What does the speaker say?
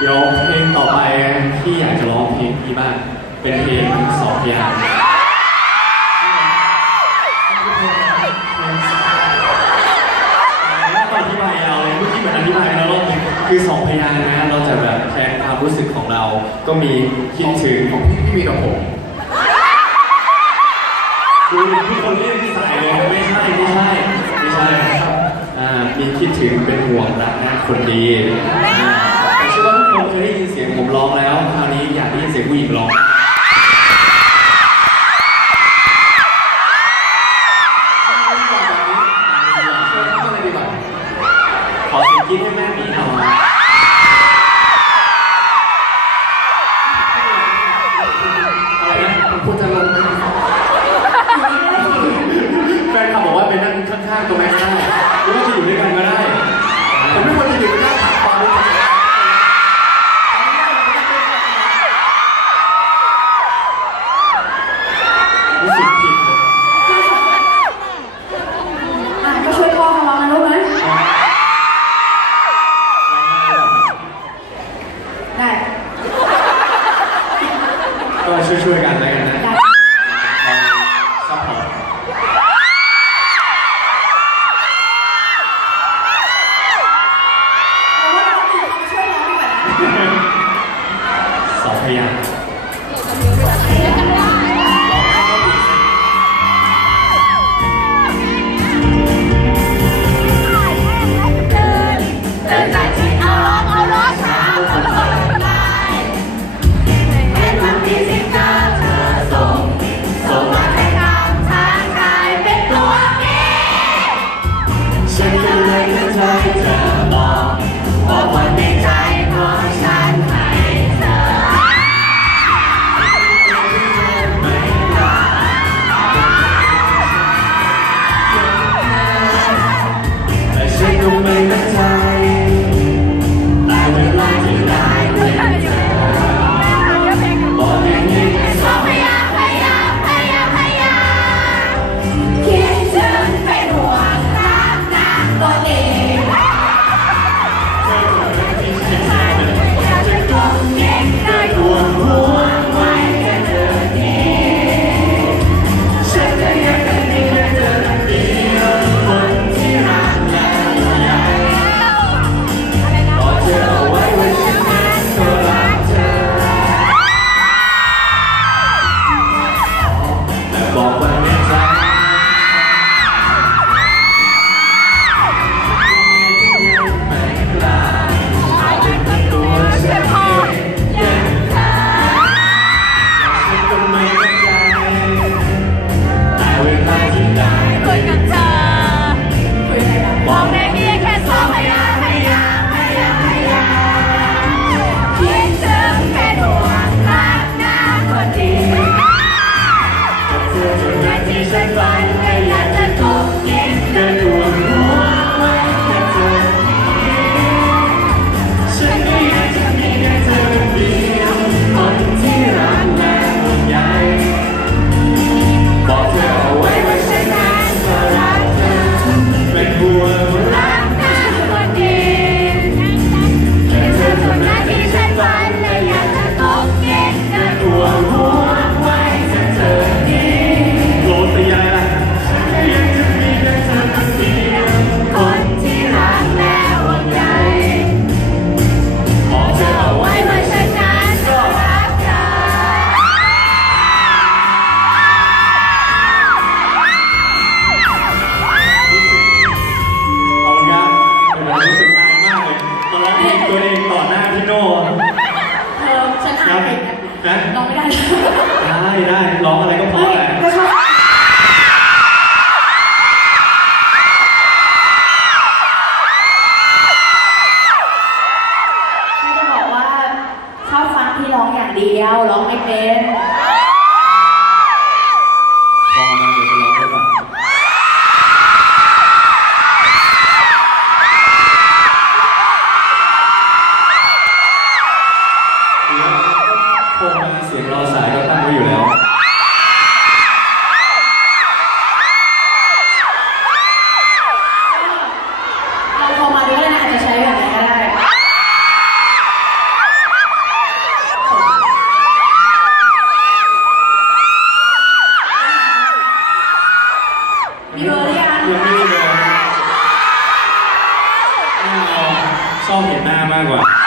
เดี๋ยวเพลงต่อไปที่อยากจะร้องเพลงที่บ้างเป็นเพลงสองพยางค์คือสองพยานนะเราจะแบบแชร์ความรู้สึกของเรา ก็มีคิดถึงของพี่พี่กับผมดูพี่คนเล่นที่สายเลยไม่ใช่ไม่ใช่ไม่ใช่ครับมีคิดถึงเป็นห่วงรักนะคนดี ดว่าทุกคนเคยได้ยินเสียงผมร้องแล้ว คราวนี้อยากได้ยินเสียงผู้หญิงร้องขอเสียงคิดให้แม่มีหน่อย 是不感觉？ ร้องไม่ได้ได้ได้ร้องอะไรก็พอแต่ไม่ชอบไม่ได้บอกว่าชอบฟังที่ร้องอย่างเดียวร้องไม่เป็น องเห็นหน้ามากกว่า